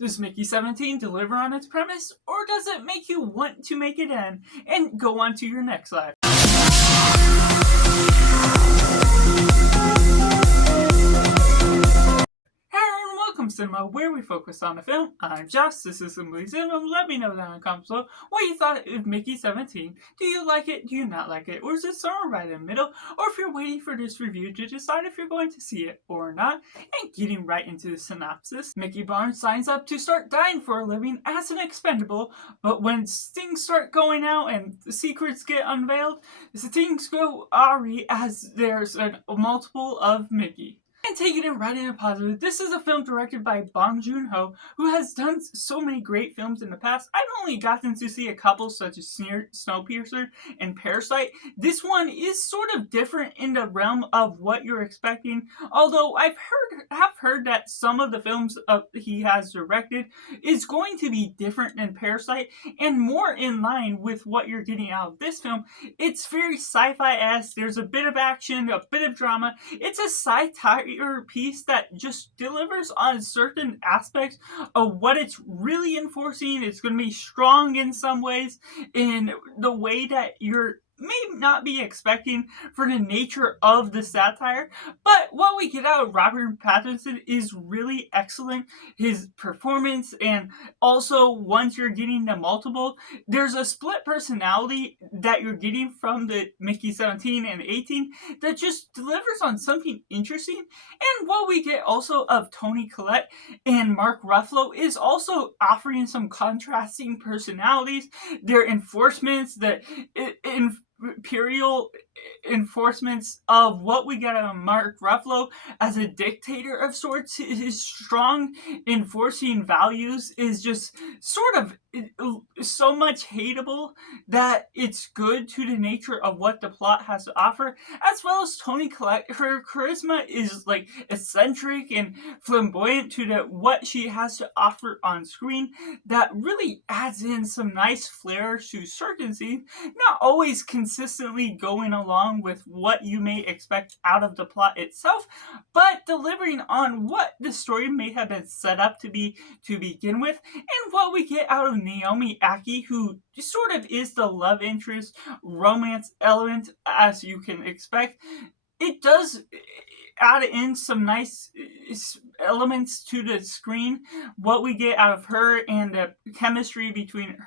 Does Mickey 17 deliver on its premise, or does it make you want to make it end and go on to your next life? Welcome Cinema, where we focus on a film. I'm Josh, this is Simply Cinema. Let me know down in the comments below what you thought of Mickey 17. Do you like it? Do you not like it? Or is it somewhere right in the middle? Or if you're waiting for this review to decide if you're going to see it or not? And getting right into the synopsis. Mickey Barnes signs up to start dying for a living as an expendable, but when things start going out and the secrets get unveiled, things go awry as there's a multiple of Mickey. And taking it right into positive, this is a film directed by Bong Joon Ho, who has done so many great films in the past. I've only gotten to see a couple, such as Snowpiercer and Parasite. This one is sort of different in the realm of what you're expecting, although have heard that some of the films he has directed is going to be different than Parasite and more in line with what you're getting out of this film. It's very sci-fi-esque. There's a bit of action, a bit of drama. It's a satire piece that just delivers on certain aspects of what it's really enforcing. It's going to be strong in some ways in the way that you're may not be expecting for the nature of the satire, but what we get out of Robert Pattinson is really excellent. His performance, and also once you're getting the multiple, there's a split personality that you're getting from the Mickey 17 and 18 that just delivers on something interesting. And what we get also of Toni Collette and Mark Ruffalo is also offering some contrasting personalities. Their enforcements, the imperial enforcements of what we get out of Mark Ruffalo as a dictator of sorts. His strong enforcing values is just sort of so much hateable that it's good to the nature of what the plot has to offer, as well as Toni Collette. Her charisma is like eccentric and flamboyant to what she has to offer on screen that really adds in some nice flair to certain scenes, not always consistently going along with what you may expect out of the plot itself, but delivering on what the story may have been set up to be to begin with. And what we get out of Naomi Aki, who sort of is the love interest romance element as you can expect, it does add in some nice elements to the screen. What we get out of her and the chemistry between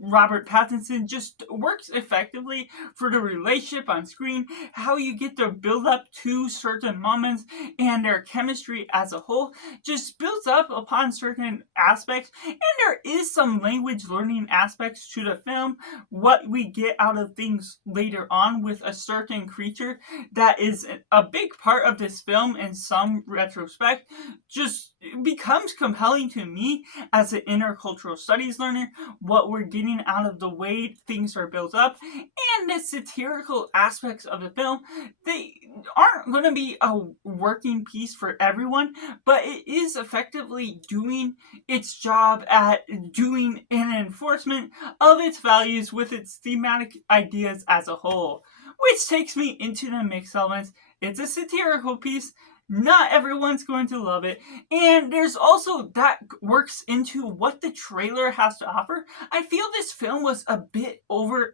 Robert Pattinson just works effectively for the relationship on screen, how you get to build up to certain moments, and their chemistry as a whole just builds up upon certain aspects. And there is some language learning aspects to the film. What we get out of things later on with a certain creature that is a big part of this film in some retrospect just becomes compelling to me as an intercultural studies learner. What we're getting out of the way things are built up and the satirical aspects of the film, they aren't going to be a working piece for everyone, but it is effectively doing its job at doing an enforcement of its values with its thematic ideas as a whole. Which takes me into the mixed elements. It's a satirical piece. Not everyone's going to love it. And there's also that works into what the trailer has to offer. I feel this film was a bit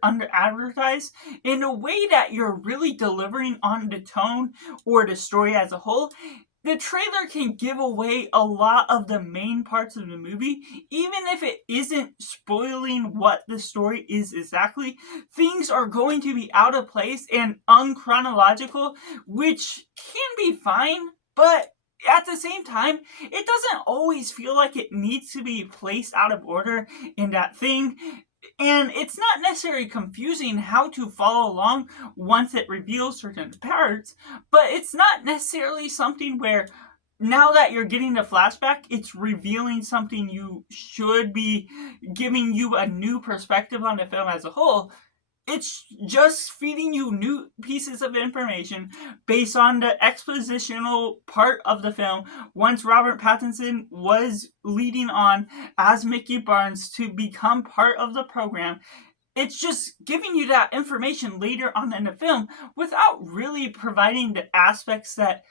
under advertised in a way that you're really delivering on the tone or the story as a whole. The trailer can give away a lot of the main parts of the movie, even if it isn't spoiling what the story is exactly. Things are going to be out of place and unchronological, which can be fine, but at the same time, it doesn't always feel like it needs to be placed out of order in that thing. And it's not necessarily confusing how to follow along once it reveals certain parts, but it's not necessarily something where now that you're getting the flashback, it's revealing something you should be giving you a new perspective on the film as a whole. It's just feeding you new pieces of information based on the expositional part of the film once Robert Pattinson was leading on as Mickey Barnes to become part of the program. It's just giving you that information later on in the film without really providing the aspects that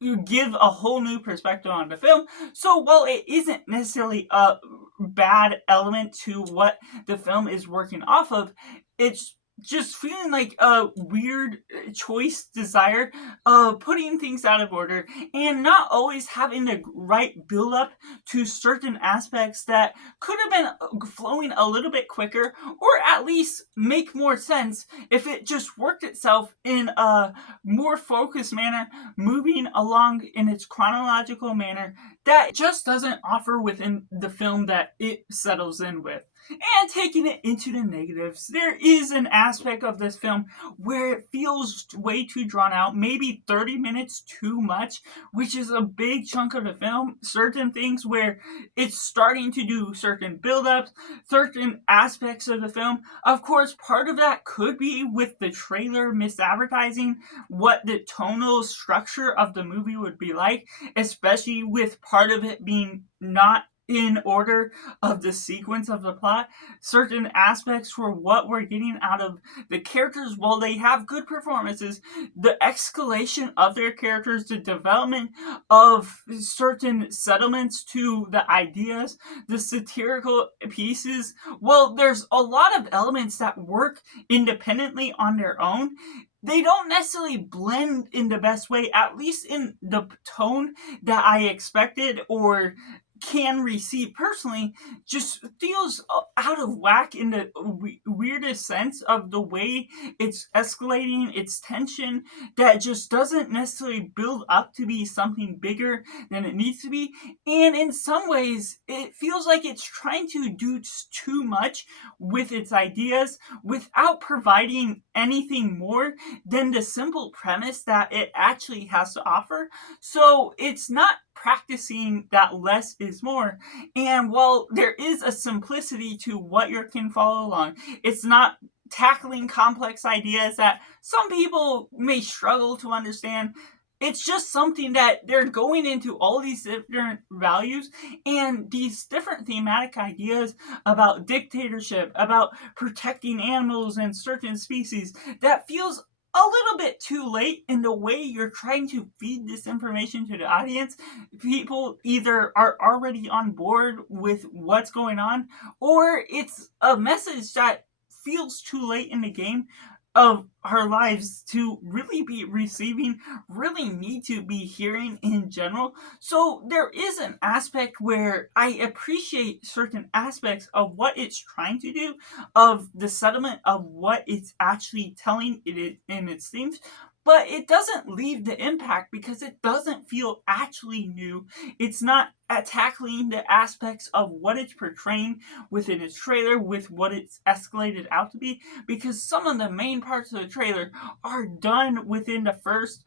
give a whole new perspective on the film. So while it isn't necessarily a bad element to what the film is working off of, it's just feeling like a weird choice desire of putting things out of order and not always having the right build up to certain aspects that could have been flowing a little bit quicker, or at least make more sense if it just worked itself in a more focused manner, moving along in its chronological manner that it just doesn't offer within the film that it settles in with. And taking it into the negatives, there is an aspect of this film where it feels way too drawn out, maybe 30 minutes too much, which is a big chunk of the film. Certain things where it's starting to do certain build-ups, certain aspects of the film. Of course, part of that could be with the trailer misadvertising what the tonal structure of the movie would be like, especially with part of it being not in order of the sequence of the plot. Certain aspects for what we're getting out of the characters, while they have good performances, the escalation of their characters, the development of certain settlements to the ideas, the satirical pieces, well, there's a lot of elements that work independently on their own. They don't necessarily blend in the best way, at least in the tone that I expected or can receive personally. Just feels out of whack in the weirdest sense of the way it's escalating its tension, that just doesn't necessarily build up to be something bigger than it needs to be. And in some ways, it feels like it's trying to do too much with its ideas without providing anything more than the simple premise that it actually has to offer. So it's not practicing that less is more. And while there is a simplicity to what you can follow along, it's not tackling complex ideas that some people may struggle to understand. It's just something that they're going into all these different values and these different thematic ideas about dictatorship, about protecting animals and certain species, that feels a little bit too late in the way you're trying to feed this information to the audience. People either are already on board with what's going on, or it's a message that feels too late in the game of our lives to really be receiving, really need to be hearing in general. So there is an aspect where I appreciate certain aspects of what it's trying to do, of the settlement of what it's actually telling it in its themes, but it doesn't leave the impact because it doesn't feel actually new. It's not tackling the aspects of what it's portraying within its trailer with what it's escalated out to be, because some of the main parts of the trailer are done within the first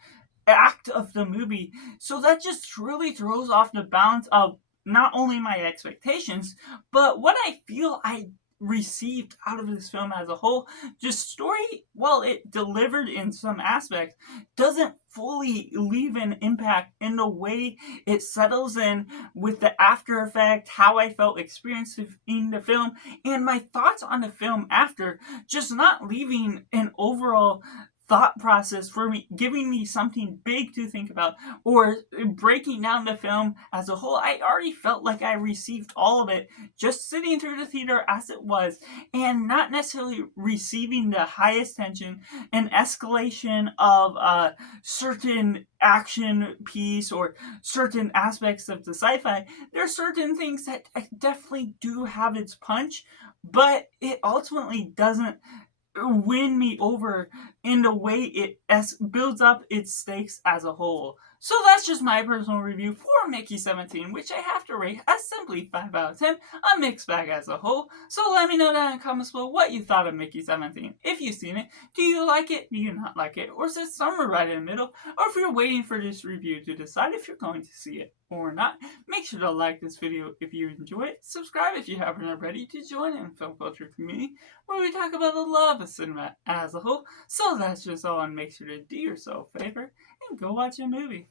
act of the movie. So that just really throws off the balance of not only my expectations, but what I feel I received out of this film as a whole. Just story, while it delivered in some aspects, doesn't fully leave an impact in the way it settles in with the after effect, how I felt experiencing the film, and my thoughts on the film after, just not leaving an overall thought process for me, giving me something big to think about, or breaking down the film as a whole. I already felt like I received all of it just sitting through the theater as it was, and not necessarily receiving the highest tension and escalation of a certain action piece or certain aspects of the sci-fi. There are certain things that definitely do have its punch, but it ultimately doesn't win me over in the way it builds up its stakes as a whole. So that's just my personal review for Mickey 17, which I have to rate as simply 5 out of 10, a mixed bag as a whole. So let me know down in the comments below what you thought of Mickey 17. If you've seen it, do you like it, do you not like it, or is it somewhere right in the middle, or if you're waiting for this review to decide if you're going to see it or not. Make sure to like this video if you enjoy it, subscribe if you haven't already to join in the film culture community where we talk about the love of cinema as a whole. So that's just all, and make sure to do yourself a favor and go watch a movie.